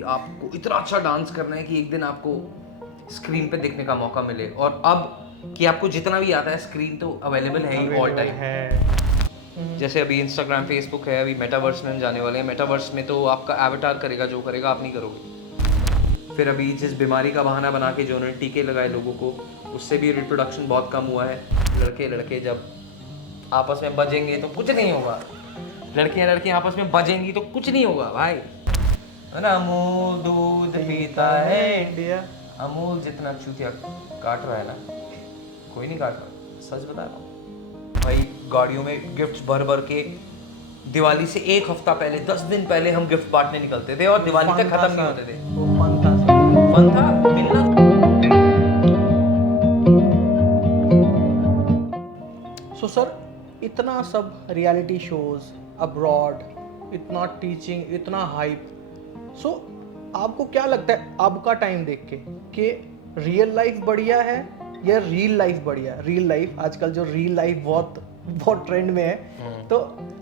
कि आपको इतना अच्छा डांस करना है कि एक दिन आपको स्क्रीन पे देखने का मौका मिले, और अब कि आपको जितना भी आता है स्क्रीन तो अवेलेबल है ही ऑल टाइम है। जैसे अभी इंस्टाग्राम फेसबुक है, अभी मेटावर्स में हम जाने वाले हैं। मेटावर्स में तो आपका एवटार करेगा जो करेगा, आप नहीं करोगे। फिर अभी जिस बीमारी का बहाना बना के जो उन्होंने टीके लगाए लोगों को, उससे भी रिप्रोडक्शन बहुत कम हुआ है। लड़के लड़के जब आपस में बजेंगे तो कुछ नहीं होगा, लड़कियां लड़कियां आपस में बजेंगी तो कुछ नहीं होगा भाई, है ना। अमूल दूध पीता है इंडिया। अमूल जितना चूतिया काट रहा है ना, कोई नहीं काट रहा, सच बता रहा हूँ भाई। गाड़ियों में गिफ्ट्स भर भर के दिवाली से एक हफ्ता पहले, 10 दिन पहले हम गिफ्ट बांटने निकलते थे और दिवाली तक खत्म नहीं होते थे। वो फन था सर। फन था मिलना। सो सर, इतना सब रियलिटी शोज अब्रॉड, इतना टीचिंग, इतना हाइप, सो आपको क्या लगता है अब का टाइम देख के कि रियल लाइफ बढ़िया है या रील लाइफ बढ़िया है? रियल लाइफ, आजकल जो रियल लाइफ बहुत बहुत ट्रेंड में है, तो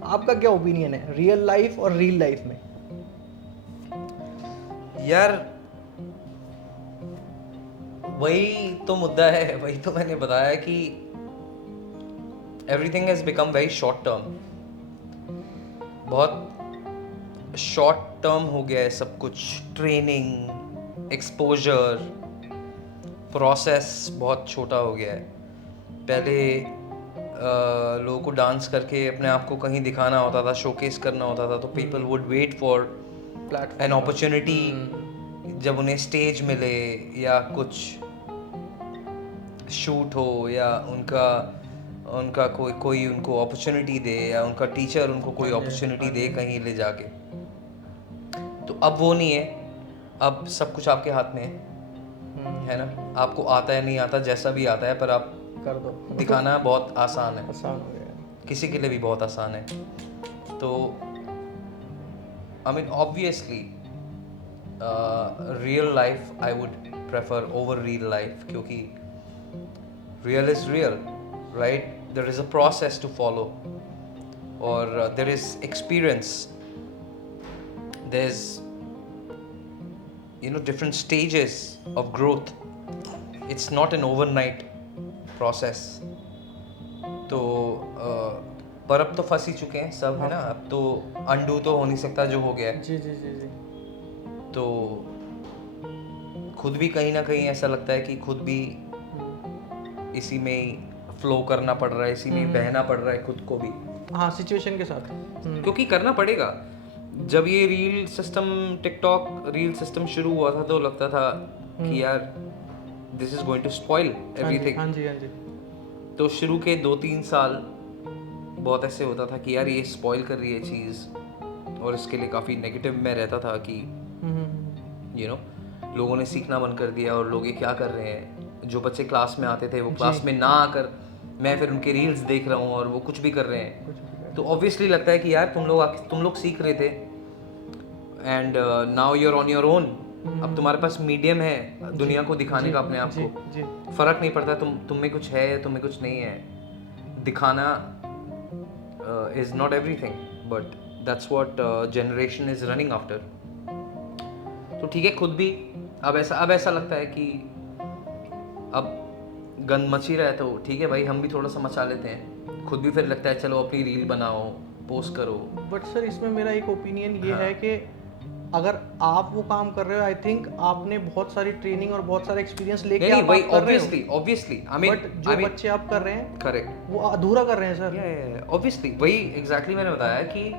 आपका क्या ओपिनियन है रियल लाइफ और रियल लाइफ में? यार वही तो मुद्दा है, वही तो मैंने बताया कि everything has become very short term. बहुत शॉर्ट टर्म हो गया है सब कुछ। ट्रेनिंग, एक्सपोजर, प्रोसेस बहुत छोटा हो गया है। पहले लोगों को डांस करके अपने आप को कहीं दिखाना होता था, शोकेस करना होता था, तो people would wait for an opportunity, जब उन्हें स्टेज मिले या कुछ शूट हो या उनका कोई उनको अपॉर्चुनिटी दे या उनका टीचर उनको कोई अपॉर्चुनिटी दे कहीं ले जाके। तो अब वो नहीं है, अब सब कुछ आपके हाथ में है ना। आपको आता है नहीं आता, जैसा भी आता है, पर आप कर दो, दिखाना बहुत आसान है, आसान हो गया। किसी के लिए भी बहुत आसान है। तो I mean obviously real life I would prefer over real life, क्योंकि real is real, right? There is a process to follow, or there is experience, there's different stages of growth. It's not an overnight process. तो पर अब तो फंस ही चुके हैं सब, है ना। अब तो अंडू तो हो नहीं सकता जो हो गया है। जी जी जी जी। तो खुद भी कहीं ना कहीं ऐसा लगता है कि खुद भी इसी में ही फ्लो करना पड़ रहा है, इसी में बहना पड़ रहा है खुद को भी। हाँ, सिचुएशन के साथ। क्योंकि करना पड़ेगा। जब ये reel system, TikTok reel system शुरू हुआ था तो लगता था कि यार this is going to spoil everything. हाँ जी हाँ जी। तो शुरू के 2-3 साल बहुत ऐसे होता था कि यार ये स्पॉइल कर रही है चीज़, और इसके लिए काफ़ी नेगेटिव में रहता था कि लोगों ने सीखना बंद कर दिया और लोग ये क्या कर रहे हैं। जो बच्चे क्लास में आते थे वो क्लास में ना आकर मैं फिर उनके रील्स देख रहा हूँ और वो कुछ भी कर रहे हैं। तो ऑब्वियसली लगता है कि यार तुम लोग सीख रहे थे and now you are on your own. अब तुम्हारे पास मीडियम है दुनिया को दिखाने का अपने आप को। फर्क नहीं पड़ता तुम में कुछ है, तुम में कुछ नहीं है। दिखाना is not everything, but that's what generation is running after. तो ठीक है, खुद भी अब ऐसा लगता है कि अब गंद मची रहा है तो ठीक है भाई, हम भी थोड़ा सा मचा लेते हैं। खुद भी फिर लगता है चलो अपनी रील बनाओ, पोस्ट करो। बट सर इसमें मेरा एक ओपिनियन ये है कि अगर आप वो काम कर रहे हो, आई थिंक आपने बहुत सारी ट्रेनिंग और बहुत सारा एक्सपीरियंस लेके आप कर रहे हो। ऑब्वियसली आई मीन बट जो बच्चे आप कर रहे हैं करेक्ट, वो अधूरा कर रहे हैं सर। ऑब्वियसली वही एग्जैक्टली मैंने बताया कि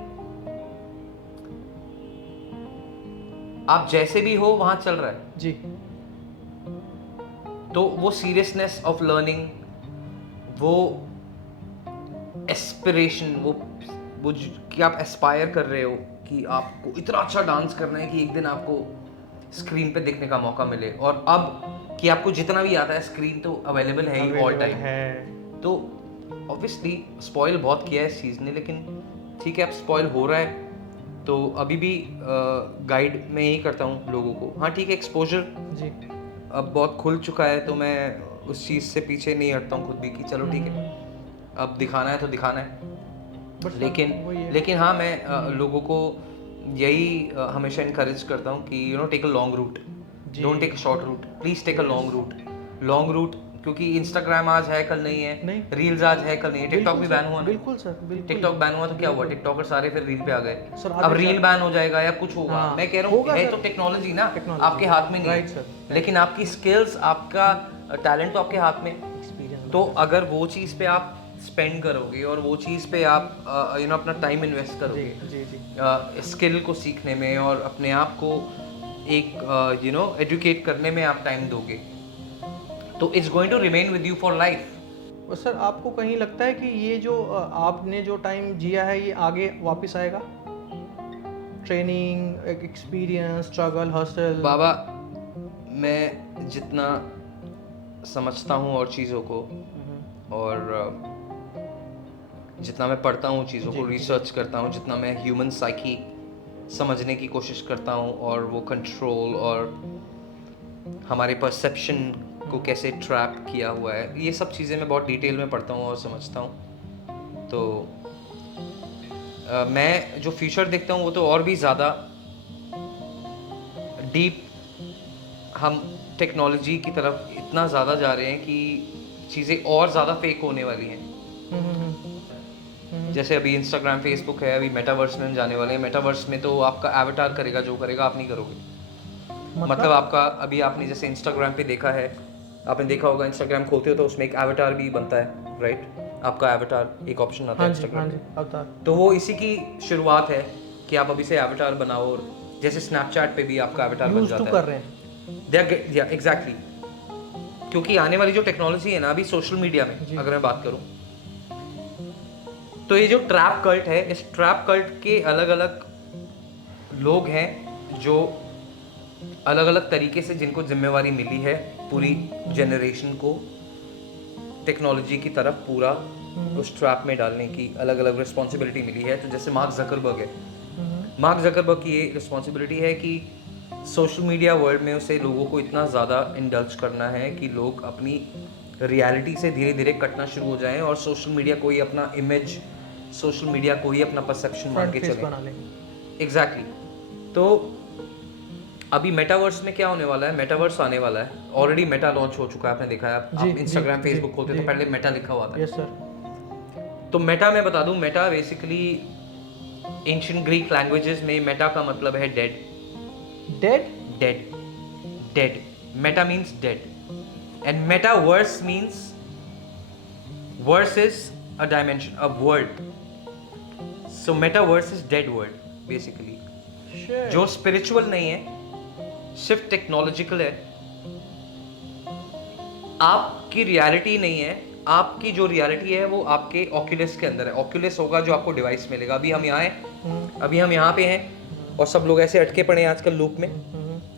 आप जैसे भी हो वहां चल रहा है जी। तो वो सीरियसनेस ऑफ लर्निंग, वो एस्पिरेशन, वो कि आप एस्पायर कर रहे हो कि आपको इतना अच्छा डांस करना है कि एक दिन आपको स्क्रीन पे देखने का मौका मिले, और अब कि आपको जितना भी आता है स्क्रीन तो अवेलेबल है ही ऑल टाइम है। तो ऑब्वियसली स्पॉइल बहुत किया है इस चीज़ ने, लेकिन ठीक है अब स्पॉइल हो रहा है तो अभी भी गाइड में ही करता हूँ लोगों को। हाँ ठीक है, एक्सपोजर जी अब बहुत खुल चुका है तो मैं उस चीज़ से पीछे नहीं हटता हूँ खुद भी कि चलो ठीक है अब दिखाना है तो दिखाना है। लेकिन हाँ मैं लोगों को यही हमेशा इनकरेज करता हूँ कि take a long route, don't take a short route, please take a long route. Long route क्योंकि इंस्टाग्राम आज है कल नहीं है, नहीं। रील्स आज है कल नहीं है, टिकटॉक भी बैन हुआ ना। बिल्कुल सर, बिल्कुल। टिकटॉक बैन हुआ तो क्या हुआ, टिकटॉकर सारे फिर रील पे आ गए। सर, अब रील बैन हो जाएगा या कुछ होगा, हाँ, मैं कह रहा हूँ होगा है सर। तो टेक्नोलॉजी ना, टेक्नोलॉजी, आपके हाथ में नहीं राइट है, सर, लेकिन आपकी स्किल्स, आपका टैलेंट तो आपके हाथ में। एक्सपीरियंस तो अगर वो चीज़ पे आप स्पेंड करोगे और वो चीज़ पे आप अपना टाइम इन्वेस्ट जी करोगे जी जी। स्किल को सीखने में और अपने आप को एक एजुकेट करने में आप टाइम दोगे, तो it's going to remain with you for life. और सर आपको कहीं लगता है कि ये जो आपने जो टाइम जिया है ये आगे वापस आएगा? Training, experience, struggle, hustle. बाबा, मैं जितना समझता हूँ और चीज़ों को, और जितना मैं पढ़ता हूँ चीज़ों को, रिसर्च करता हूँ, जितना मैं ह्यूमन साइकी समझने की कोशिश करता हूँ और वो कंट्रोल और हमारे परसेप्शन को कैसे ट्रैप किया हुआ है, ये सब चीज़ें मैं बहुत डिटेल में पढ़ता हूँ और समझता हूँ। तो मैं जो फ्यूचर देखता हूँ वो तो और भी ज़्यादा डीप, हम टेक्नोलॉजी की तरफ इतना ज़्यादा जा रहे हैं कि चीज़ें और ज़्यादा फेक होने वाली हैं। जैसे अभी इंस्टाग्राम, फेसबुक है, अभी मेटावर्स में हम जाने वाले हैं। मेटावर्स में तो आपका एवटार करेगा जो करेगा, आप नहीं करोगे। मतलब आपका, अभी आपने जैसे इंस्टाग्राम पे देखा है, आपने देखा होगा इंस्टाग्राम खोलते हो तो उसमें एक एवटार भी बनता है, राइट? आपका एवटार एक ऑप्शन आता है इंस्टाग्राम पे। तो वो इसी की शुरुआत है कि आप अभी से एवटार बनाओ, और जैसे स्नैपचैट पे भी आपका एवटार बन जाता है। कर रहे हैं। एग्जैक्टली, क्योंकि आने वाली जो टेक्नोलॉजी है ना अभी सोशल मीडिया में अगर मैं बात करूं, तो ये जो ट्रैप कल्ट है, इस ट्रैप कल्ट के अलग अलग लोग हैं जो अलग अलग तरीके से, जिनको जिम्मेवारी मिली है पूरी जनरेशन को टेक्नोलॉजी की तरफ पूरा उस ट्रैप में डालने की अलग अलग रिस्पॉन्सिबिलिटी मिली है। तो जैसे मार्क जकरबर्ग है, मार्क जकरबर्ग की ये रिस्पॉन्सिबिलिटी है कि सोशल मीडिया वर्ल्ड में उसे लोगों को इतना ज़्यादा इंडल्ज करना है कि लोग अपनी रियलिटी से धीरे धीरे कटना शुरू हो जाएं और सोशल मीडिया को ही अपना इमेज, सोशल मीडिया को ही अपना परसेप्शन मान के चलें। एग्जैक्टली। तो अभी मेटावर्स में क्या होने वाला है, मेटावर्स आने वाला है, ऑलरेडी मेटा लॉन्च हो चुका है, आपने देखा है। आप इंस्टाग्राम, फेसबुक खोलते तो पहले मेटा लिखा हुआ था। Yes sir. तो मेटा मैं बता दूं, Meta basically ancient Greek languages में मेटा का मतलब है dead. Dead? Dead, dead, meta means dead, and metaverse means, verse is a dimension, a world. So metaverse is dead world basically, जो spiritual नहीं है, सिर्फ टेक्नोलॉजिकल है। आपकी रियलिटी नहीं है, आपकी जो रियलिटी है वो आपके ऑक्यूलस के अंदर है। ऑक्यूलस होगा जो आपको डिवाइस मिलेगा। अभी हम यहाँ हैं, अभी हम यहाँ पे हैं और सब लोग ऐसे अटके पड़े हैं आजकल लूप में।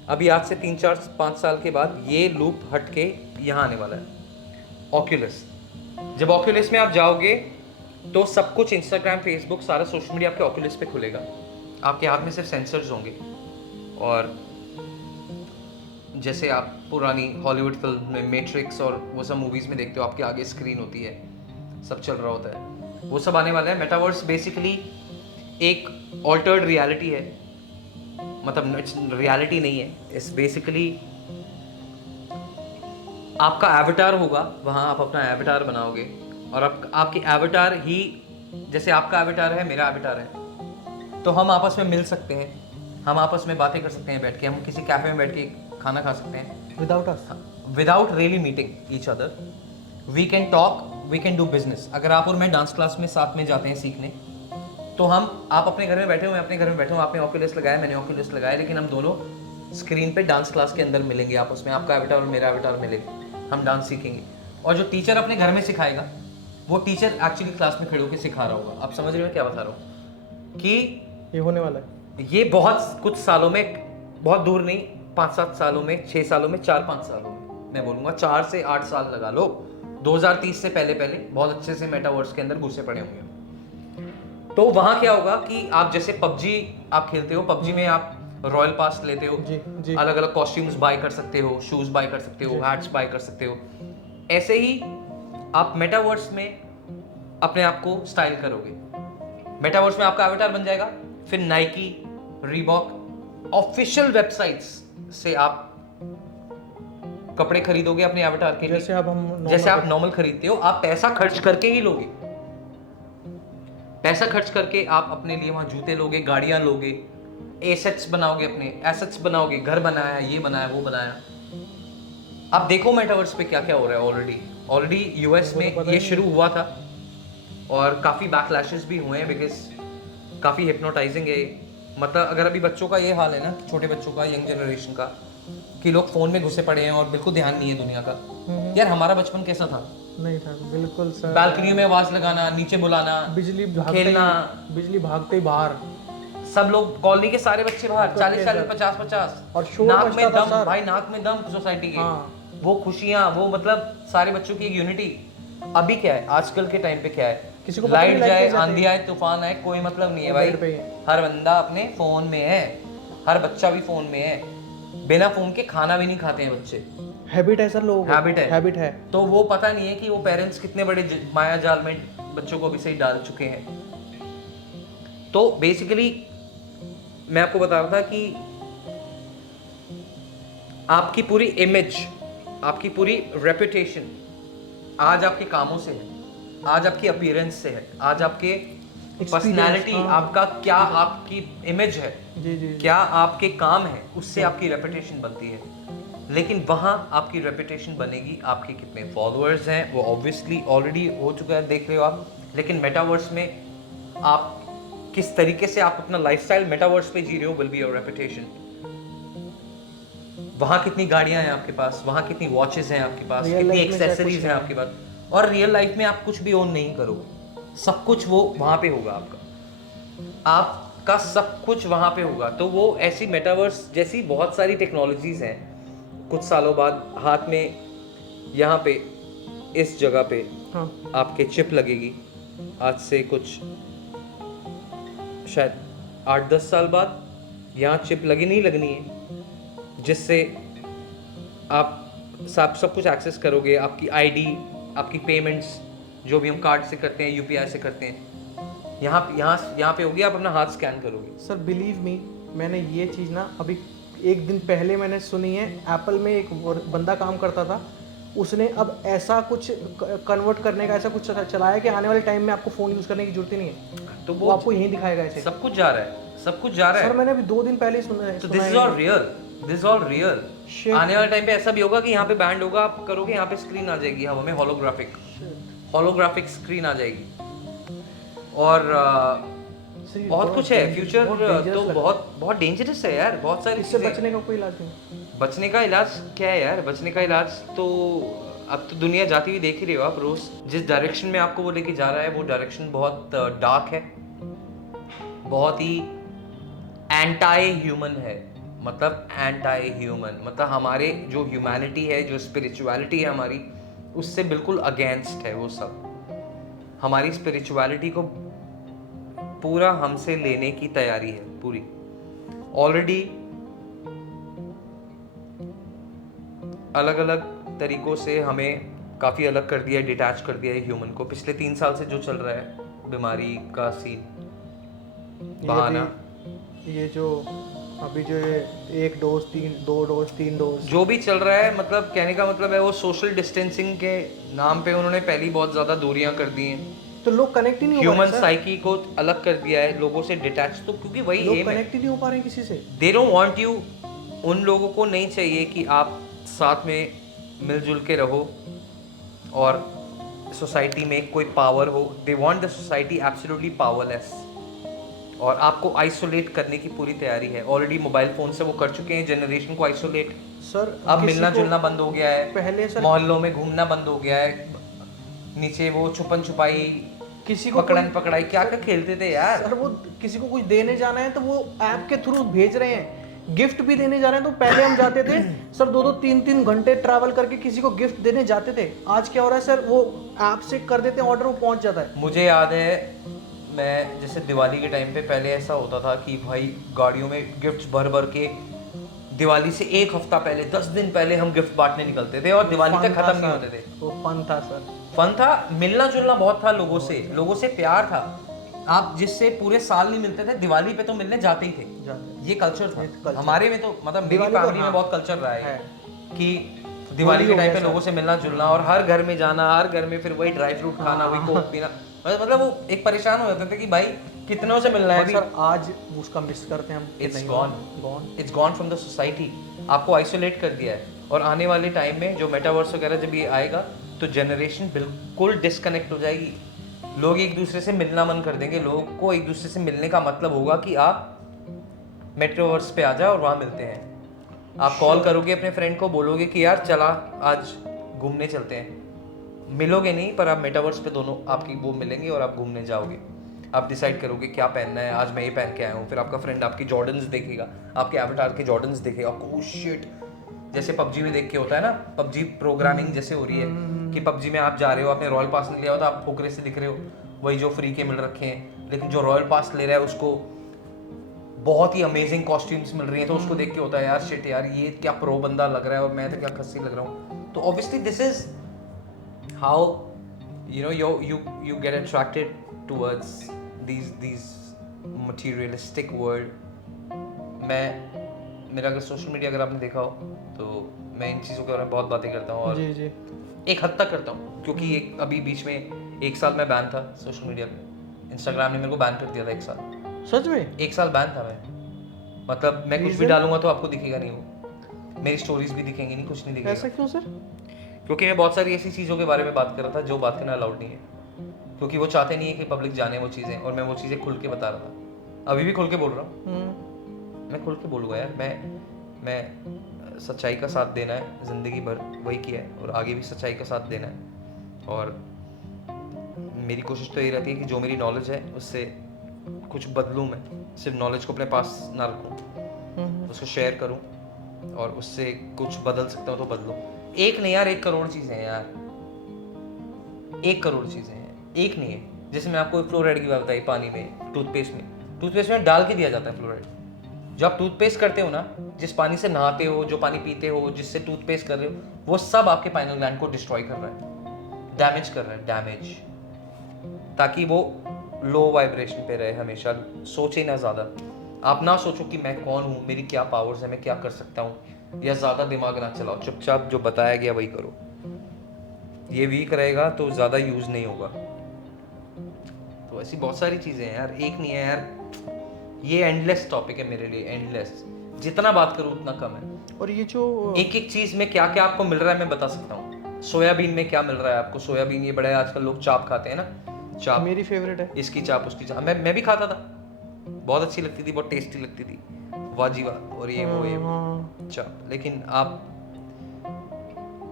अभी आज से 3, 4, 5 साल के बाद ये लूप हट के यहाँ आने वाला है, ऑक्यूलस। जब ऑक्यूलस में आप जाओगे तो सब कुछ, इंस्टाग्राम, फेसबुक, सारा सोशल मीडिया आपके ऑक्यूलस पे खुलेगा। आपके हाथ में सिर्फ सेंसर्स होंगे, और जैसे आप पुरानी हॉलीवुड फिल्म में मैट्रिक्स और वो सब मूवीज़ में देखते हो, आपके आगे स्क्रीन होती है, सब चल रहा होता है, वो सब आने वाला है। मेटावर्स बेसिकली एक ऑल्टर्ड रियलिटी है, मतलब रियलिटी नहीं है, इस बेसिकली आपका एवटार होगा, वहाँ आप अपना एवटार बनाओगे और आपकी एवटार ही, जैसे आपका एवटार है, मेरा एवटार है, तो हम आपस में मिल सकते हैं, हम आपस में बातें कर सकते हैं बैठ के, हम किसी कैफे में बैठ के खाना खा सकते हैं without really meeting each other. We can talk, we can do business. अगर आप और मैं डांस क्लास में साथ में जाते हैं सीखने, तो आप अपने घर में बैठे हो, मैं अपने घर में बैठा हूँ, आपने ऑक्यूलस लगाया, मैंने ऑक्यूलस लगाया, लेकिन हम दोनों स्क्रीन पे डांस क्लास के अंदर मिलेंगे आपस में, आपका एवटार और मेरा एवटार मिलेंगे, हम डांस सीखेंगे। और जो टीचर अपने घर में सिखाएगा, वो टीचर एक्चुअली क्लास में खड़े होकर सिखा रहा होगा। आप समझ रहे हो क्या बता रहा हूँ? कि ये होने वाला है, ये बहुत कुछ सालों में, बहुत दूर नहीं, 5-7 सालों में, 6 सालों में, 4-5 सालों में, मैं बोलूँगा 4 से 8 साल लगा लो, 2030 से पहले बहुत अच्छे से मेटावर्स के अंदर घुसे पड़े होंगे। तो वहाँ क्या होगा कि आप जैसे पबजी आप खेलते हो, पबजी में आप रॉयल पास लेते हो, अलग अलग कॉस्ट्यूम्स बाय कर सकते हो, शूज बाय कर सकते हो, हैट्स बाय कर सकते हो। ऐसे ही आप मेटावर्स में अपने आप को स्टाइल करोगे। मेटावर्स में आपका एवटार बन जाएगा, फिर नाइकी, रीबॉक ऑफिशियल वेबसाइट्स से आप कपड़े खरीदोगे अपने एवटार के लिए, जैसे आप नॉर्मल खरीदते हो, आप पैसा खर्च करके ही लोगे। पैसा खर्च करके आप अपने लिए वहां जूते लोगे, गाड़ियां लोगे, एसेट्स बनाओगे, अपने एसेट्स बनाओगे, घर बनाया, ये बनाया, वो बनाया। आप देखो मेटावर्स पे क्या क्या हो रहा है। ऑलरेडी यूएस में ये शुरू हुआ था और काफ़ी बैकलैशेस भी हुए हैं, बिकॉज काफ़ी हिप्नोटाइजिंग है। मतलब अगर अभी बच्चों का ये हाल है ना, छोटे बच्चों का, यंग जनरेशन का, कि लोग फ़ोन में घुसे पड़े हैं और बिल्कुल ध्यान नहीं है दुनिया का। यार हमारा बचपन कैसा था? नहीं था बिल्कुल सर। बालकनी में आवाज़ लगाना, नीचे बुलाना, खेलना, बिजली भागते ही बाहर, सब लोग, कॉलोनी के सारे बच्चे बाहर, 40 50 और शोर नाक में मचता था दम सर। भाई, नाक में दम सोसाइटी के। हाँ। वो खुशियाँ, वो मतलब सारे बच्चों की एक यूनिटी। अभी क्या है, आजकल के टाइम पे क्या है, किसी को लाइट जाए, आंधी आए, तूफान आए, कोई मतलब नहीं है भाई। हर बंदा अपने फोन में है, हर बच्चा भी फोन में है। बिना फोन के खाना भी नहीं खाते हैं बच्चे। हैबिट है सर, लोगों को हैबिट है। तो वो पता नहीं है कि वो पेरेंट्स कितने बड़े माया जाल में बच्चों को अभी से ही डाल चुके हैं। तो बेसिकली मैं आपको बता रहा था कि आपकी पूरी इमेज, आपकी पूरी रेपुटेशन आज आपके कामों से है, आज आपकी अपीयरेंस से है, आज आपके पर्सनालिटी, आपका क्या, आपकी इमेज है, क्या आपके काम है, उससे आपकी रेपुटेशन बनती है। लेकिन वहाँ आपकी रेपुटेशन बनेगी आपके कितने फॉलोअर्स हैं, वो ऑब्वियसली ऑलरेडी हो चुका है, देख रहे हो आप। लेकिन मेटावर्स में आप किस तरीके से आप अपना लाइफस्टाइल मेटावर्स पे जी रहे हो विल बी योर रेपुटेशन। वहाँ कितनी गाड़ियाँ हैं आपके पास, वहाँ कितनी वॉचेस हैं आपके पास, कितनी एक्सेसरीज हैं आपके पास। और रियल लाइफ में आप कुछ भी ओन नहीं करोगे, सब कुछ वो वहाँ पे होगा, आपका सब कुछ वहाँ पे होगा। तो वो ऐसी मेटावर्स जैसी बहुत सारी टेक्नोलॉजीज हैं, कुछ सालों बाद हाथ में यहाँ पे इस जगह पे आपके चिप लगेगी। आज से कुछ शायद 8-10 साल बाद यहाँ चिप लगी नहीं लगनी है, जिससे आप सब कुछ एक्सेस करोगे। आपकी आईडी, आपकी पेमेंट्स जो भी हम कार्ड से करते हैं, यूपीआई से करते हैं, यहाँ पे होगी, आप अपना हाथ स्कैन करोगे। सर बिलीव मी, मैंने ये चीज़ ना अभी एक दिन पहले मैंने सुनी है। एप्पल में एक बंदा काम करता था, उसने अब ऐसा कुछ कन्वर्ट करने का ऐसा कुछ चलाया कि आने वाले टाइम में आपको फ़ोन यूज़ करने की जरूरत ही नहीं है। तो वो आपको यही दिखाएगा ऐसे। सब कुछ जा रहा है, सब कुछ जा रहा है सर। मैंने अभी 2 दिन पहले सुना है। तो दिस इज ऑल रियल। आने वाले टाइम पे ऐसा भी होगा कि यहाँ पे बैंड होगा, आप करोगे, यहाँ पे स्क्रीन आ जाएगी हवा में, होलोग्राफिक स्क्रीन आ जाएगी। और बहुत कुछ है फ्यूचर। तो बहुत डेंजरस है यार, बहुत सारी। इससे बचने का कोई इलाज नहीं। बचने का इलाज क्या है यार? बचने का इलाज तो अब तो दुनिया जाती हुई देख ही रहे हो आप रोज। जिस डायरेक्शन में आपको वो लेके जा रहा है, वो डायरेक्शन बहुत डार्क है, बहुत ही एंटाई ह्यूमन है। मतलब एंटाई ह्यूमन मतलब हमारे जो ह्यूमैनिटी है, जो स्पिरिचुअलिटी है हमारी, उससे बिल्कुल अगेंस्ट है वो सब। हमारी स्पिरिचुअलिटी को पूरा हमसे लेने की तैयारी है पूरी। ऑलरेडी अलग अलग तरीकों से हमें काफ़ी अलग कर दिया है, डिटैच कर दिया है ह्यूमन को। पिछले 3 साल से जो चल रहा है बीमारी का सीन, बहाना, ये जो अभी जो 1 डोज 2 डोज 3 डोज जो भी चल रहा है, मतलब कहने का मतलब है वो सोशल डिस्टेंसिंग के नाम पे उन्होंने पहली बहुत ज़्यादा दूरियां कर दी हैं। तो लोग कनेक्ट ही नहीं हो पा रहे। ह्यूमन साइकी को अलग कर दिया है, लोगों से डिटैच। तो क्योंकि वही लोग कनेक्ट ही नहीं हो पा रहे हैं किसी से। They don't want you. उन लोगों को नहीं चाहिए कि आप साथ में मिलजुल के रहो और सोसाइटी में कोई पावर हो। They want the society absolutely powerless, और आपको आइसोलेट करने की पूरी तैयारी है। ऑलरेडी मोबाइल फोन से वो कर चुके हैं जनरेशन को आइसोलेट। सर अब मिलना जुलना बंद हो गया है, पहले सर मोहल्लों में घूमना बंद हो गया है, नीचे वो छुपन छुपाई, किसी को पकड़न पकड़ाई क्या क्या खेलते थे यार। सर वो किसी को कुछ देने जाना है तो वो ऐप के थ्रू भेज रहे हैं। गिफ्ट भी देने जा रहे हैं, तो पहले हम जाते थे सर 2-2 3-3 घंटे ट्रैवल करके किसी को गिफ्ट देने जाते थे। आज क्या हो रहा है सर, वो ऐप से कर देते हैं ऑर्डर, वो पहुंच जाता है। मुझे याद है, मैं जैसे दिवाली के टाइम पे पहले ऐसा होता था कि भाई गाड़ियों में गिफ्ट्स भर भर के, दिवाली से 1 हफ्ता पहले, 10 दिन पहले हम गिफ्ट बांटने निकलते थे और दिवाली तक खत्म नहीं होते थे। वो फन था सर, फन था, मिलना जुलना बहुत था लोगों से प्यार था। आप जिससे पूरे साल नहीं मिलते थे, दिवाली पे तो मिलने जाते ही थे। ये कल्चर था culture। हमारे में, तो मतलब मेरी दिवाली तो फैमिली में हाँ, बहुत कल्चर रहा है है। कि दिवाली के हो टाइम पे गया लोगों से मिलना जुलना और हर घर में जाना, हर घर में फिर वही ड्राई फ्रूट खाना, वही कोक पीना। मतलब वो एक परेशान हो जाते थे कि भाई कितनों से मिलना है पर अभी। सर आज उसका मिस करते हैं हम कि इट्स नहीं gone, gone। It's gone from the society. आपको आइसोलेट कर दिया है। और आने वाले टाइम में जो मेटावर्स वगैरह जब ये आएगा तो जनरेशन बिल्कुल डिस्कनेक्ट हो जाएगी। लोग एक दूसरे से मिलना मन कर देंगे। लोगों को एक दूसरे से मिलने का मतलब होगा कि आप मेट्रोवर्स पे आ जाओ और वहाँ मिलते हैं। आप कॉल करोगे अपने फ्रेंड को, बोलोगे कि यार चला आज घूमने चलते हैं। मिलोगे नहीं, पर आप मेटावर्स पे दोनों आपकी वो मिलेंगे और आप घूमने जाओगे। आप डिसाइड करोगे क्या पहनना है, आज मैं ये पहन के आया हूँ। फिर आपका फ्रेंड आपकी जॉर्डन्स देखेगा, आपके एवटार के जॉर्डन्स देखेगा, आपको ओह शिट, जैसे पबजी में देख के होता है ना, पबजी प्रोग्रामिंग जैसे हो रही है कि पबजी में आप जा रहे हो, आपने रॉयल पास नहीं लिया हो तो आप फोकरे से दिख रहे हो, वही जो फ्री के मिल रखे हैं। लेकिन जो रॉयल पास ले रहा है उसको बहुत ही अमेजिंग कॉस्ट्यूम्स मिल रही हैं, तो उसको देख के होता है यार शिट यार ये क्या प्रो बंदा लग रहा है और मैं तो क्या खस्सी लग रहा हूँ। तो obviously this is how you know you get attracted towards these materialistic world। मेरा अगर सोशल मीडिया अगर आपने देखा हो तो मैं इन चीज़ों के बारे में बहुत बातें करता हूँ और जी जी एक हद तक करता हूँ, क्योंकि एक अभी बीच में 1 साल मैं बैन था सोशल मीडिया पे। इंस्टाग्राम ने मेरे को बैन कर दिया था 1 साल। सच में 1 साल बैन था मैं। मतलब मैं कुछ भी Reason? डालूंगा तो आपको दिखेगा नहीं, वो मेरी स्टोरीज भी दिखेंगी नहीं, कुछ नहीं दिखेगा। ऐसा क्यों सर? क्योंकि मैं बहुत सारी ऐसी चीज़ों के बारे में बात कर रहा था जो बात करना अलाउड नहीं है, क्योंकि वो चाहते नहीं है कि पब्लिक जाने वो चीज़ें, और मैं वो चीज़ें खुल के बता रहा था। अभी भी खुल के बोल रहा हूँ, मैं खुल के बोलूँगा यार। मैं सच्चाई का साथ देना है, ज़िंदगी भर वही किया है और आगे भी सच्चाई का साथ देना है। और मेरी कोशिश तो ये रहती है कि जो मेरी नॉलेज है उससे कुछ बदलूँ। मैं सिर्फ नॉलेज को अपने पास ना रखूँ, उसको शेयर करूँ और उससे कुछ बदल सकता हूँ तो बदलूँ। एक नहीं यार, 1 करोड़ चीज़ें हैं यार, 1 करोड़ चीज़ें हैं, एक नहीं है। जैसे मैं आपको फ्लोराइड की बात बताई, पानी में, टूथपेस्ट में डाल के दिया जाता है फ्लोराइड। जो आप टूथपेस्ट करते हो ना, जिस पानी से नहाते हो, जो पानी पीते हो, जिससे टूथपेस्ट कर रहे हो, वो सब आपके पाइनल ग्लैंड को डिस्ट्रॉय कर रहा है, डैमेज कर रहा है, डैमेज, ताकि वो लो वाइब्रेशन पे रहे हमेशा। सोचे ना ज़्यादा, आप ना सोचो कि मैं कौन हूँ, मेरी क्या पावर्स है, मैं क्या कर सकता हूँ, या ज़्यादा दिमाग ना चलाओ। चुपचाप जो बताया गया वही करो। ये वीक रहेगा तो ज़्यादा यूज़ नहीं होगा। तो ऐसी बहुत सारी चीज़ें हैं यार, एक नहीं है यार। ये एंडलेस टॉपिक है मेरे लिए, एंडलेस। जितना बात करूँ उतना कम है। और ये जो एक एक चीज़ में क्या क्या आपको मिल रहा है मैं बता सकता हूँ। सोयाबीन में क्या मिल रहा है आपको, सोयाबीन ये बड़ा है, आजकल लोग चाप खाते हैं ना, चाप मेरी फेवरेट है। इसकी चाप उसकी चाप, मैं भी खाता था, बहुत अच्छी लगती थी, बहुत टेस्टी लगती थी, वाह। और ये वो चाप। लेकिन आप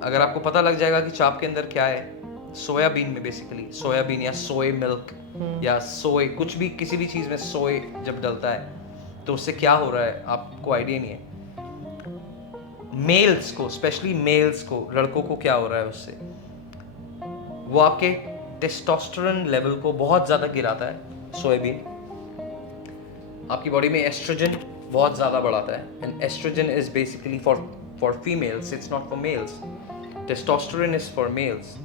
अगर आपको पता लग जाएगा कि चाप के अंदर क्या है, सोयाबीन में बेसिकली सोयाबीन या सोय मिल्क या सोय कुछ भी, किसी भी चीज़ में सोय जब डलता है तो उससे क्या हो रहा है आपको आइडिया नहीं है। मेल्स को, स्पेशली मेल्स को, लड़कों को क्या हो रहा है उससे, वो आपके टेस्टोस्टेरोन लेवल को बहुत ज़्यादा गिराता है। सोयाबीन आपकी बॉडी में एस्ट्रोजन बहुत ज़्यादा बढ़ाता है, and estrogen is basically for females, it's not for males. Testosterone is for males.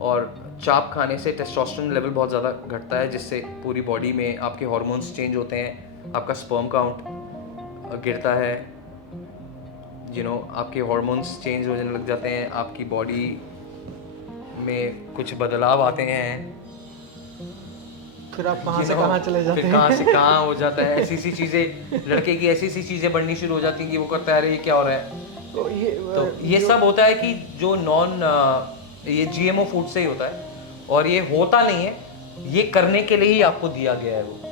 और चाप खाने से टेस्टोस्टेरोन लेवल बहुत ज़्यादा घटता है, जिससे पूरी बॉडी में आपके हार्मोन्स चेंज होते हैं, आपका स्पर्म काउंट गिरता है, आपके हार्मोन्स चेंज होने लग जाते हैं, आपकी बॉडी में कुछ बदलाव आते हैं। फिर आप कहाँ से कहाँ चले जाते हैं, फिर कहाँ से कहाँ हो जाता है। ऐसी सी चीज़ें, लड़के की ऐसी सी चीज़ें बढ़नी शुरू हो जाती हैं कि वो करता है अरे ये क्या हो रहा है। तो ये सब होता है कि जो ये GMO फूड से ही होता है, और ये होता नहीं है, ये करने के लिए ही आपको दिया गया है वो।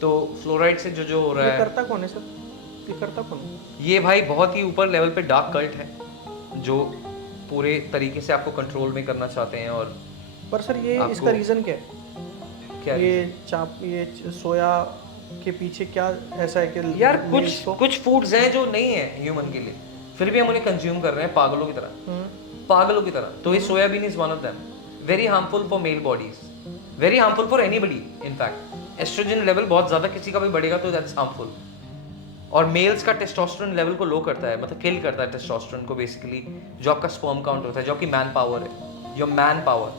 तो फ्लोराइड से जो हो रहा है, करता कौन है सर, ये करता कौन है? ये भाई बहुत ही ऊपर लेवल पे डार्क कल्ट है जो पूरे तरीके से आपको कंट्रोल में करना चाहते हैं। और पर सर ये इसका रीज़न क्या है? क्या ये सोया के पीछे क्या ऐसा है कि यार कुछ फूड्स हैं जो नहीं है ह्यूमन के लिए, फिर भी हम उन्हें कंज्यूम कर रहे हैं पागलों की तरह। तो ये soybean is one of them, very harmful for male bodies, very harmful for anybody. In fact estrogen level बहुत ज्यादा किसी का भी बढ़ेगा तो दैट्स हार्मफुल। और मेल्स का टेस्टोस्टेरोन लेवल को लो करता है, मतलब किल करता है टेस्टोस्टेरोन को बेसिकली, जो आपका स्पर्म काउंट होता है, जो आपकी मैन पावर है, your man power.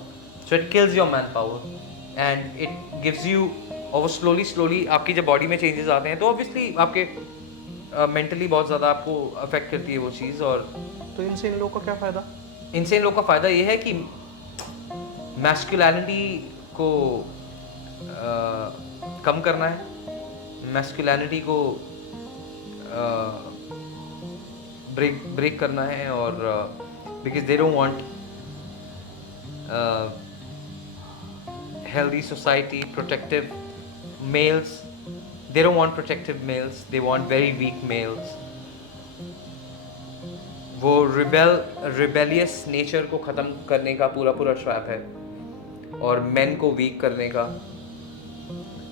So it kills your man power and it gives you और वो स्लोली आपकी जब बॉडी में चेंजेस आते हैं तो ऑब्वियसली आपके मेंटली बहुत ज़्यादा आपको अफेक्ट करती है वो चीज़। और तो इनसे इन लोगों का क्या फ़ायदा? इनसे इन लोग का फ़ायदा ये है कि मैस्कुलिनिटी को कम करना है, मैस्कुलिनिटी को ब्रेक करना है। और because they don't want healthy society, protective males. They don't want protective males, they want very weak males. वो रिबेलियस नेचर को ख़त्म करने का पूरा ट्रैप है, और मेन को वीक करने का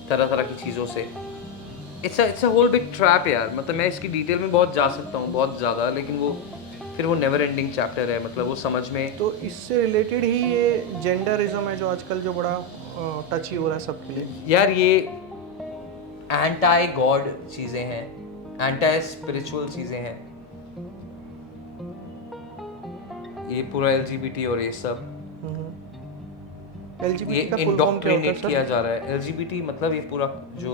तरह तरह की चीज़ों से। It's a whole big trap यार। मतलब मैं इसकी डिटेल में बहुत जा सकता हूँ, बहुत ज़्यादा, लेकिन वो फिर वो नेवर एंडिंग चैप्टर है। मतलब वो समझ में तो इससे रिलेटेड ही ये जेंडरिज्म है जो आजकल जो बड़ा टची हो रहा है सबके लिए। यार, ये एंटी गॉड चीज़ें हैं, एंटी स्पिरिचुअल चीज़ें हैं, ये पूरा LGBT और ये सब ये LGBT का फुल फॉर्म क्या होता है इंडोक्ट्रिनेट सर? किया जा रहा है। LGBT मतलब ये पूरा जो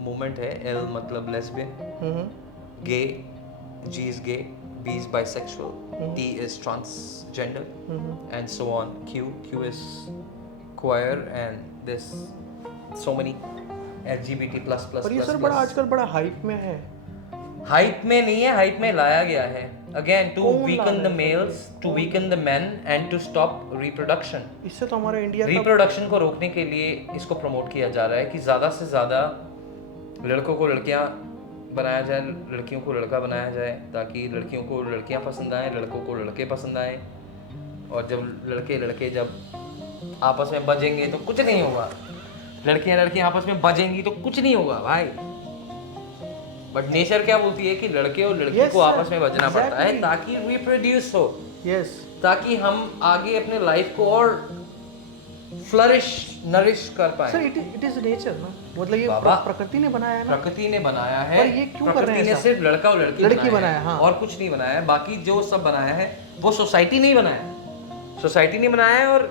मूवमेंट है, L मतलब lesbian, gay, G is gay, B is bisexual, T is transgender, and so on. Q is queer, and this so many LGBT plus plus पर ये plus सर बड़ा plus. आजकल बड़ा हाइप में है। हाइप में नहीं है, हाइप में लाया गया है अगेन टू कौन ला वीकन रहा द है? Males, to weaken the men, and to stop reproduction. इससे तो हमारे इंडिया का रिप्रोडक्शन को रोकने के लिए इसको प्रमोट किया जा रहा है कि ज़्यादा से ज़्यादा लड़कों को लड़कियां बनाया जाए, लड़कियों को लड़का बनाया जाए, ताकि लड़कियों को लड़कियां पसंद आएँ, लड़कों को लड़के पसंद आएँ। और जब लड़के जब आपस में बजेंगे तो कुछ नहीं होगा, लड़कियां आपस में बजेंगी तो कुछ नहीं होगा भाई। बट नेचर क्या बोलती है कि लड़के और लड़की Yes, को sir. आपस में बजना पड़ता है Exactly. ताकि रिप्रोड्यूस हो, यस ताकि हम आगे अपने लाइफ को और फ्लरिश नरिश कर पाए। सर, इट इज नेचर ना, मतलब ये बाबा, प्रकृति ने बनाया है ना। प्रकृति ने बनाया है, पर ये क्यों कर रहे प्रकृति हैं ने ऐसा? सिर्फ लड़का और लड़की बनाया, है, हाँ। और कुछ नहीं बनाया है। बाकी जो सब बनाया है वो सोसाइटी नहीं बनाया, सोसाइटी ने बनाया है। और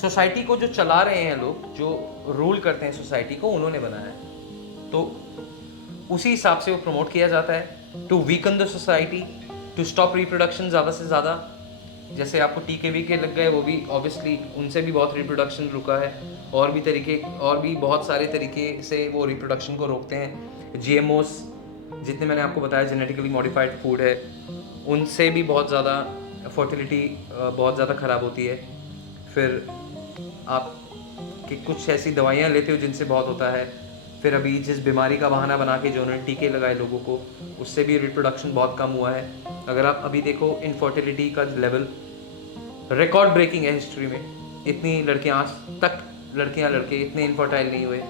सोसाइटी को जो चला रहे हैं लोग, जो रूल करते हैं सोसाइटी को, उन्होंने बनाया है। तो उसी हिसाब से वो प्रमोट किया जाता है to weaken the society, to stop reproduction ज़्यादा से ज़्यादा। जैसे आपको टीके वीके लग गए, वो भी ऑब्वियसली उनसे भी बहुत रिप्रोडक्शन रुका है। और भी बहुत सारे तरीके से वो रिप्रोडक्शन को रोकते हैं। GMOs जितने मैंने आपको बताया, जेनेटिकली मॉडिफाइड फूड है, उनसे भी बहुत ज़्यादा फर्टिलिटी बहुत ज़्यादा ख़राब होती है। फिर आप कि कुछ ऐसी दवाइयाँ लेते हो जिनसे बहुत होता है। फिर अभी जिस बीमारी का बहाना बना के जो उन्होंने टीके लगाए लोगों को, उससे भी रिप्रोडक्शन बहुत कम हुआ है। अगर आप अभी देखो, इनफर्टिलिटी का लेवल रिकॉर्ड ब्रेकिंग है हिस्ट्री में। इतनी लड़कियां आज तक, लड़के इतने इनफर्टाइल नहीं हुए,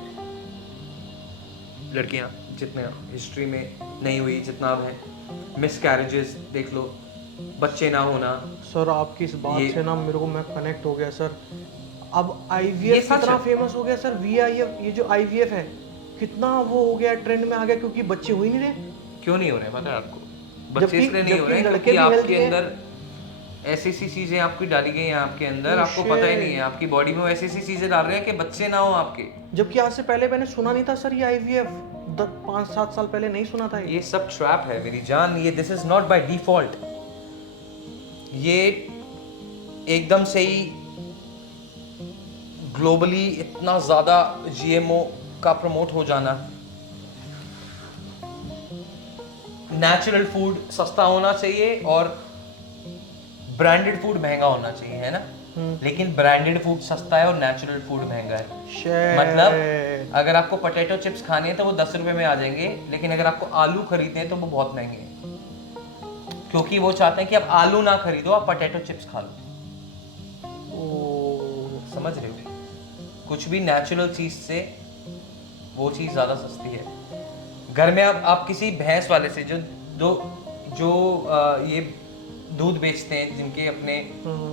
लड़कियां जितने हिस्ट्री में नहीं हुई जितना अब है। मिस कैरेजेस देख लो, बच्चे ना होना। सर आपकी इस बात ये- से ना मेरे को मैं कनेक्ट हो गया सर। अब ये IVF सच कितना है। फेमस हो गया सर, VIF, ये जो IVF है कितना वो हो गया, ट्रेंड में आ गया, क्योंकि बच्चे हो ही नहीं रहे। क्यों नहीं हो रहे पता है आपको? बच्चे जबकि- इसलिए नहीं हो जबकि रहे लड़के क्योंकि भी आपके healthy हैं। अंदर ऐसी सी चीजें आपकी डाली गई हैं आपके अंदर, Oh, आपको पता ही नहीं है। shit. आपकी बॉडी में ऐसी सी चीजें डाल रहे हैं कि बच्चे ना हो आपके। जबकि आज से पहले मैंने सुना नहीं था सर ये IVF, 5-7 साल पहले नहीं सुना था ये सब ट्रैप है मेरी जान। ये this is not by default. ये एकदम से ही ग्लोबली इतना ज्यादा GMO का प्रमोट हो जाना, नेचुरल फूड सस्ता होना चाहिए और ब्रांडेड फूड महंगा होना चाहिए, है ना? लेकिन ब्रांडेड फूड सस्ता है और नेचुरल फूड महंगा है। Shit. मतलब अगर आपको पोटैटो चिप्स खाने हैं तो वो 10 रुपए में आ जाएंगे, लेकिन अगर आपको आलू खरीदने हैं तो वो बहुत महंगे हैं, क्योंकि वो चाहते हैं कि आप आलू ना खरीदो, आप पोटैटो चिप्स खा लो। समझ रहे हो? कुछ भी नेचुरल चीज से वो चीज ज्यादा सस्ती है। घर में आप किसी भैंस वाले से जो ये दूध बेचते हैं, जिनके अपने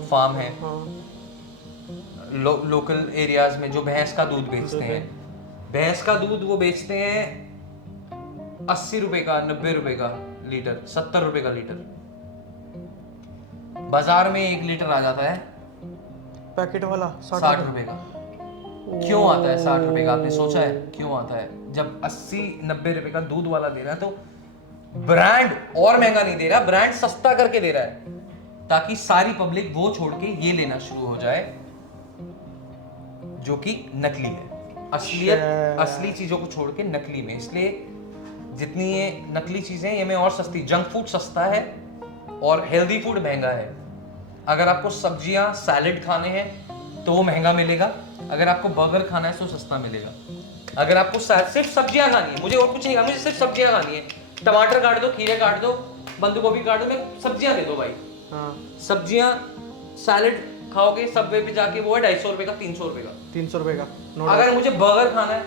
फार्म हैं, लोकल एरियाज में जो भैंस का दूध बेचते हैं, भैंस का दूध वो बेचते हैं 80 रुपए का, 90 रुपए का लीटर, 70 रुपए का लीटर। बाजार में 1 लीटर आ जाता है पैकेट वाला 60 रुपए का। क्यों आता है 60 रुपए का? आपने सोचा है क्यों आता है? जब 80-90 रुपए का दूध वाला दे रहा है तो ब्रांड और महंगा नहीं दे रहा, ब्रांड सस्ता करके दे रहा है ताकि सारी पब्लिक वो छोड़ के ये लेना शुरू हो जाए जो कि नकली है। असली चीजों को छोड़ के नकली में, इसलिए जितनी ये नकली चीजें ये में और सस्ती। जंक फूड सस्ता है और हेल्दी फूड महंगा है। अगर आपको सब्जियां सैलेड खाने हैं तो वो महंगा मिलेगा, अगर आपको बर्गर खाना है तो सस्ता मिलेगा। अगर आपको सिर्फ सब्जियां खानी है, मुझे और कुछ नहीं खाना, मुझे सिर्फ सब्जियां खानी है, टमाटर काट दो, खीरे काट दो, बंद गोभी काट दो, मैं सब्जियां दे दो भाई। हाँ। सब्जियां सैलेड खाओगे सबवे पे जाके वो है 250 रुपए का, 300 रुपए का, 300 रुपए का। अगर मुझे बर्गर खाना है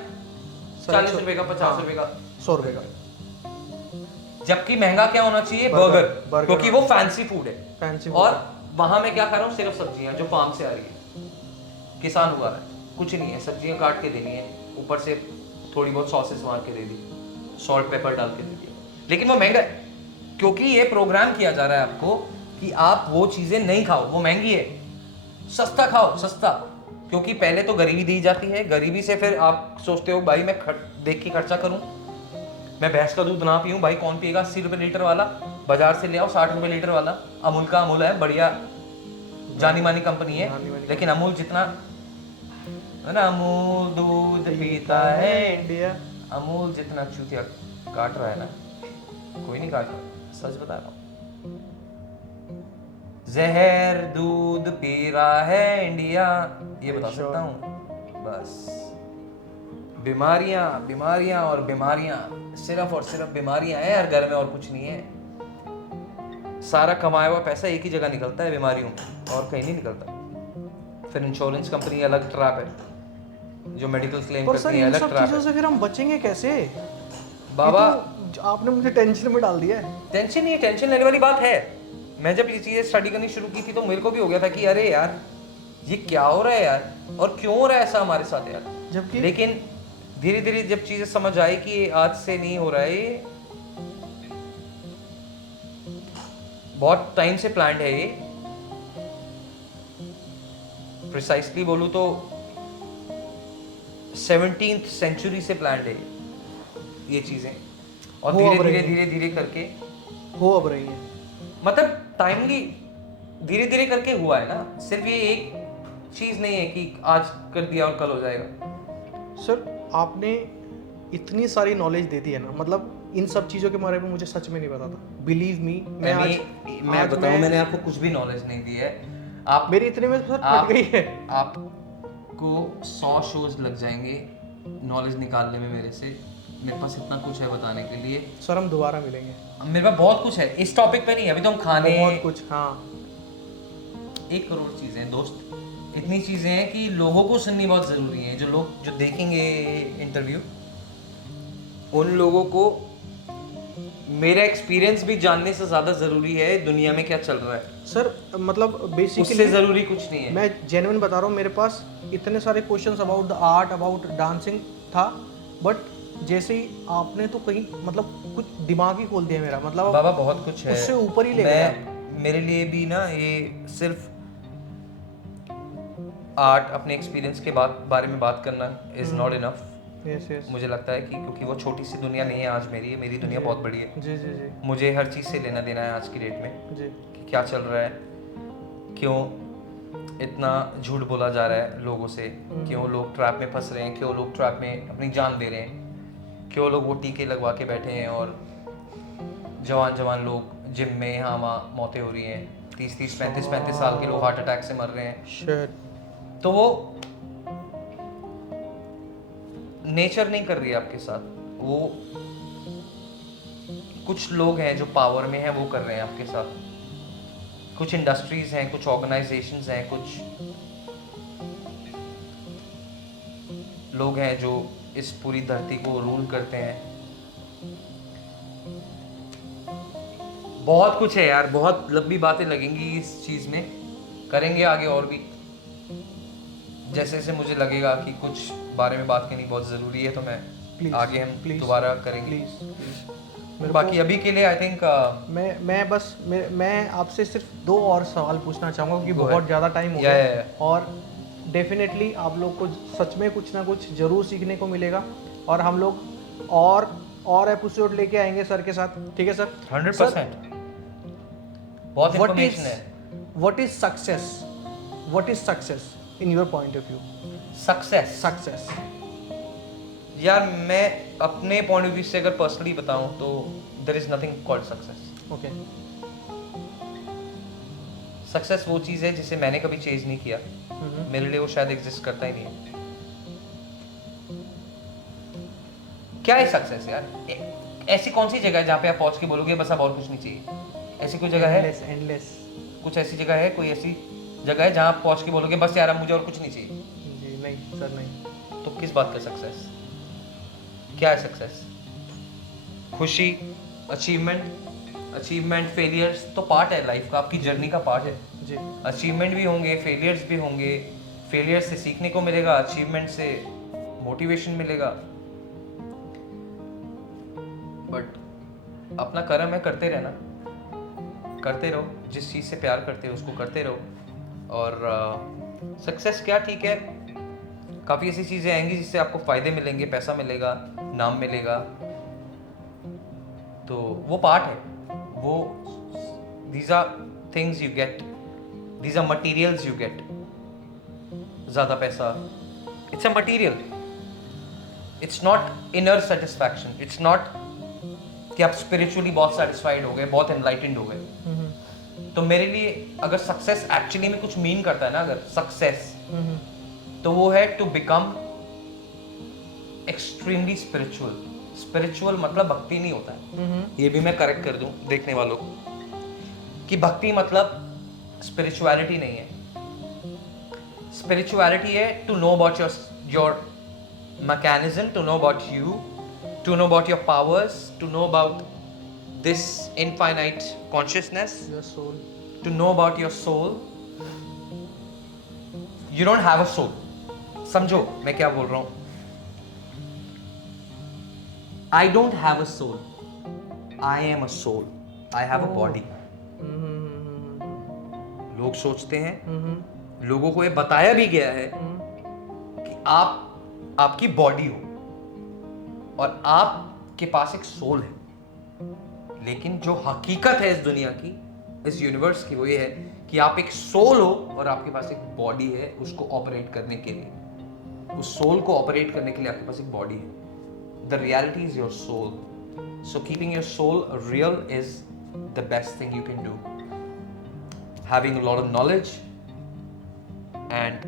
40 रुपए का, 50 रुपए का, 100 रुपए का। जबकि महंगा क्या होना चाहिए? बर्गर, क्योंकि वो फैंसी फूड है। फैंसी और वहां मैं क्या कर रहा हूँ? सिर्फ सब्जियां जो फार्म से आ रही है, किसान उगा रहा है, कुछ नहीं है, सब्जियां काट के देनी है, ऊपर से थोड़ी बहुत सॉसेस मार के दे दी, सॉल्ट पेपर डाल के दे दिया, लेकिन वो महंगा है क्योंकि ये प्रोग्राम किया जा रहा है आपको कि आप वो चीजें नहीं खाओ, वो महंगी है, सस्ता खाओ, सस्ता। क्योंकि पहले तो गरीबी दी जाती है, गरीबी से फिर आप सोचते हो भाई मैं देख के खर्चा करूं, मैं भैंस का दूध ना पीऊं, भाई कौन पिएगा? 80 रुपए लीटर वाला, बाजार से ले आओ 60 रुपए लीटर वाला। अमूल का अमूल है, बढ़िया जानी मानी कंपनी है, लेकिन अमूल जितना है ना, अमूल दूध पीता है इंडिया, अमूल जितना चूतिया काट रहा है ना, कोई नहीं काट रहा, सच बता रहा हूँ। जहर दूध पी रहा है इंडिया, ये बता सकता हूँ बस। बीमारियां बीमारियां और बीमारियां, सिर्फ और सिर्फ बीमारियां हैं हर घर में, और कुछ नहीं है। सारा कमाया हुआ पैसा एक ही जगह निकलता है, बीमारियों में, और कहीं नहीं निकलता। फिर इंश्योरेंस कंपनी अलग ट्रैप है, जो मेडिकल क्लेम करती है अलग ट्रैप है। से फिर हम बचेंगे कैसे बाबा? तो आपने मुझे टेंशन में डाल दिया है। टेंशन नहीं, टेंशन लेने वाली बात है। मैं जब ये चीजें स्टडी करनी शुरू की थी तो मेरे को भी हो गया था कि अरे यार ये क्या हो रहा है यार, और क्यों हो रहा है ऐसा हमारे साथ यार। जबकि लेकिन धीरे धीरे जब चीजें समझ आई कि ये आज से नहीं हो रहा है, ये बहुत टाइम से प्लान्ड है, ये प्रिसाइसली बोलूं तो 17th सेंचुरी से प्लान्ड है ये चीजें, और धीरे धीरे धीरे धीरे करके हो अब रही है। मतलब टाइमली धीरे धीरे करके हुआ है ना, सिर्फ ये एक चीज नहीं है कि आज कर दिया और कल हो जाएगा। सर आपने इतनी सारी नॉलेज दे दी है ना, मतलब इन सब चीज़ों के बारे में मुझे सच में नहीं पता था। बिलीव मी, मैं बताऊं, मैंने आपको कुछ भी नॉलेज नहीं दी है। आप मेरी इतने में सर फट गई है। आपको 100 शोज लग जाएंगे नॉलेज निकालने में मेरे से। मेरे पास इतना कुछ है बताने के लिए। सर हम दोबारा मिलेंगे, मेरे पास बहुत कुछ है इस टॉपिक पे नहीं, अभी तो हम खाने बहुत कुछ। हाँ 1 करोड़ चीजें हैं दोस्त, इतनी चीजें हैं कि लोगों को सुननी बहुत जरूरी है। जो लोग जो देखेंगे इंटरव्यू, उन लोगों को मेरा एक्सपीरियंस भी जानने से ज्यादा जरूरी है दुनिया में क्या चल रहा है सर। मतलब बेसिकली उससे जरूरी कुछ नहीं है। मैं जेन्युइन बता रहा हूँ, मेरे पास इतने सारे questions about the art, about dancing था, बट जैसे ही आपने तो कहीं मतलब कुछ दिमाग ही खोल दिया मेरा। मतलब बाबा बहुत कुछ है, उससे ऊपर ही ले गया। मेरे लिए भी ना ये सिर्फ आर्ट, अपने एक्सपीरियंस के बारे में बात करना is not enough. Yes yes, मुझे लगता है कि क्योंकि वो छोटी सी दुनिया नहीं है आज मेरी, है मेरी दुनिया बहुत बड़ी है। जी जी जी मुझे हर चीज़ से लेना देना है आज की डेट में जी। कि क्या चल रहा है, क्यों इतना झूठ बोला जा रहा है लोगों से, क्यों लोग ट्रैप में फंस रहे हैं, क्यों लोग ट्रैप में अपनी जान दे रहे हैं, क्यों लोग वो टीके लगवा के बैठे हैं, और जवान जवान लोग जिम में यहाँ वहाँ मौतें हो रही हैं, 30-30, 35-35 साल के लोग हार्ट अटैक से मर रहे हैं। Shit. तो वो नेचर नहीं कर रही है आपके साथ, वो कुछ लोग हैं जो पावर में हैं वो कर रहे हैं आपके साथ। कुछ इंडस्ट्रीज हैं, कुछ ऑर्गेनाइजेशंस हैं, कुछ लोग हैं जो इस पूरी धरती को रूल करते हैं। बहुत कुछ है यार, बहुत लंबी बातें लगेंगी इस चीज में, करेंगे आगे और भी। जैसे जैसे मुझे लगेगा कि कुछ बारे में बात करनी बहुत ज़रूरी है तो मैं आगे हम दोबारा करेंगे। बाकी अभी के लिए आई थिंक मैं आपसे सिर्फ 2 और सवाल पूछना चाहूँगा क्योंकि बहुत ज़्यादा टाइम हो गया। और डेफिनेटली आप लोग को सच में कुछ ना कुछ जरूर सीखने को मिलेगा, और हम लोग और एपिसोड लेके आएंगे सर के साथ, ठीक है सर? 100%। बहुत what is इन्फॉर्मेशन है। what is success? What is success in your point of view? Success यार, मैं अपने पॉइंट ऑफ व्यू से अगर पर्सनली बताऊं तो there is nothing called success. Okay. Success वो चीज़ है जिसे मैंने कभी चेज नहीं किया, मेरे लिए वो शायद एग्जिस्ट करता ही नहीं है। क्या है सक्सेस यार? ऐसी कौन सी जगह है जहाँ पे आप पहुंच के बोलोगे बस अब और कुछ नहीं चाहिए? ऐसी कोई जगह है? एंडलेस। कुछ ऐसी जगह है, कोई ऐसी जगह है जहाँ आप पहुंच के बोलोगे बस यार अब मुझे और कुछ नहीं चाहिए? जी नहीं सर, नहीं। तो किस बात का सक्सेस? क्या है सक्सेस? खुशी, अचीवमेंट फेलियर्स तो पार्ट है लाइफ का, आपकी जर्नी का पार्ट है जी। अचीवमेंट भी होंगे, फेलियर्स भी होंगे। फेलियर्स से सीखने को मिलेगा, अचीवमेंट से मोटिवेशन मिलेगा। बट अपना कर्म है, करते रहना, करते रहो। जिस चीज़ से प्यार करते हो उसको करते रहो। और सक्सेस क्या, ठीक है, काफ़ी ऐसी चीज़ें आएंगी जिससे आपको फ़ायदे मिलेंगे, पैसा मिलेगा, नाम मिलेगा, तो वो पार्ट है। वो these are things you get, these are materials you get। ज़्यादा पैसा, it's a material, it's not inner satisfaction, it's not कि आप spiritually बहुत satisfied हो गए, बहुत enlightened हो गए। तो मेरे लिए अगर सक्सेस एक्चुअली में कुछ मीन करता है ना, अगर सक्सेस, तो वो है टू बिकम एक्सट्रीमली स्पिरिचुअल मतलब भक्ति नहीं होता है। ये भी मैं करेक्ट कर दूं देखने वालों को कि भक्ति मतलब स्पिरिचुअलिटी नहीं है। स्पिरिचुअलिटी है to know about your mechanism, to know about you, to know about your powers, to know about this infinite consciousness, your soul, to know about your soul. You don't have a soul. समझो मैं क्या बोल रहा हूं। I don't have a soul, I am a soul, I have a body। लोग सोचते हैं, लोगों को ये बताया भी गया है कि आप आपकी बॉडी हो और आपके पास एक सोल है। लेकिन जो हकीकत है इस दुनिया की, इस यूनिवर्स की, वो ये है कि आप एक सोल हो और आपके पास एक बॉडी है उसको ऑपरेट करने के लिए। उस सोल को ऑपरेट करने के लिए आपके पास एक बॉडी है। The reality is your soul. So keeping your soul real is the best thing you can do. Having a lot of knowledge and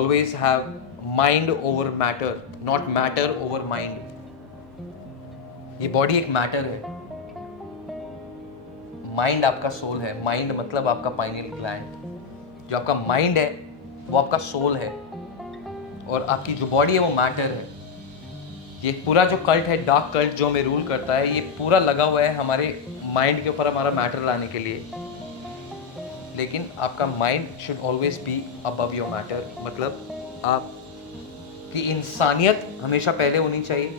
always have mind over matter, not matter over mind. ये body एक matter है, mind आपका soul है। Mind मतलब आपका pineal gland. जो आपका mind है वो आपका सोल है और आपकी जो बॉडी है वो मैटर है। ये पूरा जो कल्ट है, डार्क कल्ट जो हमें रूल करता है, ये पूरा लगा हुआ है हमारे माइंड के ऊपर, हमारा मैटर लाने के लिए। लेकिन आपका mind should always be above your matter. मतलब आपकी इंसानियत हमेशा पहले होनी चाहिए।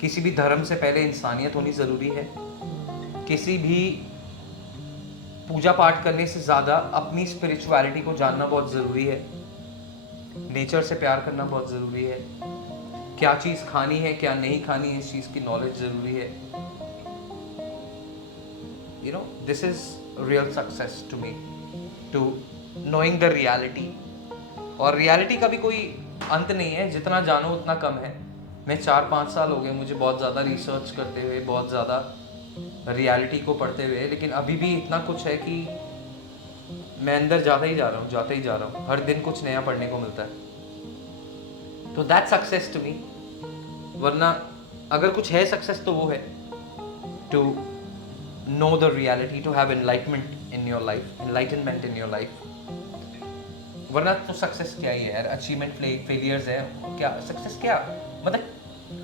किसी भी धर्म से पहले इंसानियत होनी ज़रूरी है। किसी भी पूजा पाठ करने से ज़्यादा अपनी स्पिरिचुअलिटी को जानना बहुत ज़रूरी है। नेचर से प्यार करना बहुत ज़रूरी है। क्या चीज़ खानी है, क्या नहीं खानी है, इस चीज़ की नॉलेज ज़रूरी है। This is real success to me, to knowing the reality. और रियलिटी का भी कोई अंत नहीं है, जितना जानो उतना कम है। मैं 4-5 साल हो गए मुझे बहुत ज़्यादा रिसर्च करते हुए, बहुत ज़्यादा रियलिटी को पढ़ते हुए, लेकिन अभी भी इतना कुछ है कि मैं अंदर जाता ही जा रहा हूँ। हर दिन कुछ नया पढ़ने को मिलता है। तो दैट सक्सेस टू मी। वरना अगर कुछ है सक्सेस तो वो है to know the reality, to have enlightenment in your life. वरना तो सक्सेस क्या ही है यार, अचीवमेंट फेलियर्स है क्या सक्सेस? क्या मतलब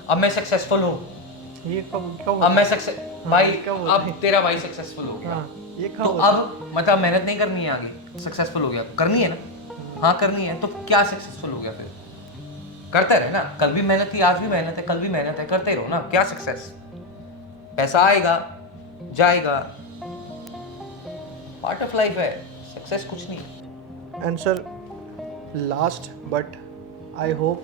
अब मैं सक्सेसफुल हूँ, ये कब अब मैं सक्सेस भाई, अब तेरा भाई सक्सेसफुल हो गया, ये तो अब मतलब मेहनत नहीं करनी है आगे, सक्सेसफुल हो गया, करनी है ना? हाँ करनी है। तो क्या सक्सेसफुल हो गया फिर? करते रहे ना, कल भी मेहनत थी, आज भी मेहनत है, कल भी मेहनत है, करते रहो ना। क्या सक्सेस? पैसा आएगा जाएगा, पार्ट ऑफ लाइफ है। सक्सेस कुछ नहीं। And sir last but I hope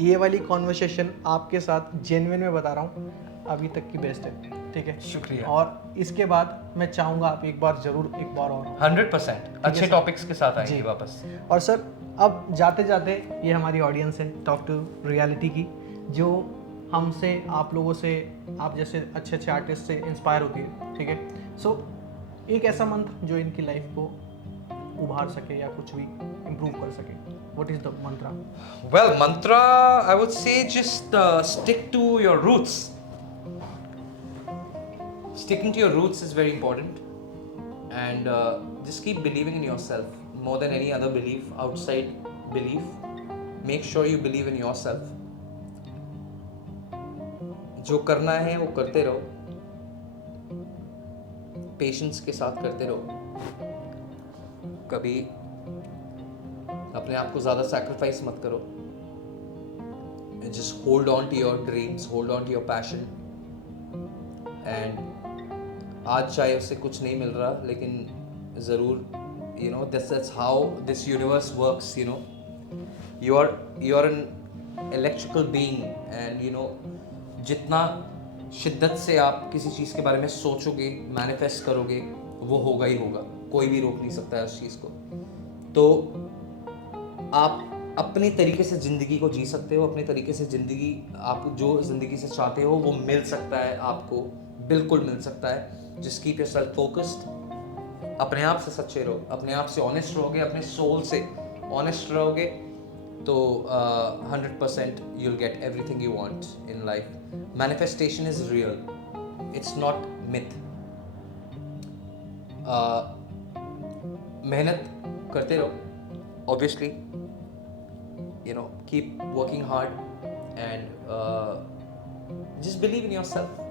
ये वाली कॉन्वर्सेशन आपके साथ जेन्युइन में बता रहा हूँ अभी तक की बेस्ट है, ठीक है? शुक्रिया। और इसके बाद मैं चाहूँगा आप एक बार ज़रूर एक बार और 100% अच्छे टॉपिक्स के साथ आएंगे वापस। और सर अब जाते जाते ये हमारी ऑडियंस है टॉक टू रियलिटी की, जो हमसे आप लोगों से आप जैसे अच्छे अच्छे आर्टिस्ट से इंस्पायर होती है, ठीक है? सो एक ऐसा मंत्र जो इनकी लाइफ को उभार सके या कुछ भी इम्प्रूव कर सके, what is the Mantra? Well, mantra, I would say just stick to your roots. Sticking to your roots is very important, and just keep believing in yourself more than any other belief, outside belief. Make sure you believe in yourself. जो करना है वो करते रहो, patience के साथ करते रहो, कभी अपने आप को ज़्यादा सैक्रिफाइस मत करो, just hold on to your dreams, hold on to your passion, and आज चाहे उससे कुछ नहीं मिल रहा लेकिन ज़रूर you know that's how this universe works, you know you are an electrical being, and you know जितना शिद्दत से आप किसी चीज़ के बारे में सोचोगे, मैनिफेस्ट करोगे, वो होगा ही होगा, कोई भी रोक नहीं सकता है उस चीज़ को। तो आप अपने तरीके से ज़िंदगी को जी सकते हो, अपने तरीके से ज़िंदगी, आप जो ज़िंदगी से चाहते हो वो मिल सकता है, आपको बिल्कुल मिल सकता है। जस्ट कीप योरसेल्फ फोकस्ड, अपने आप से सच्चे रहो, अपने आप से ऑनेस्ट रहोगे, अपने सोल से ऑनेस्ट रहोगे, तो 100% you'll get everything you want in life. Manifestation is real, it's not myth. मेहनत करते रहो, obviously, you know, keep working hard, and just believe in yourself.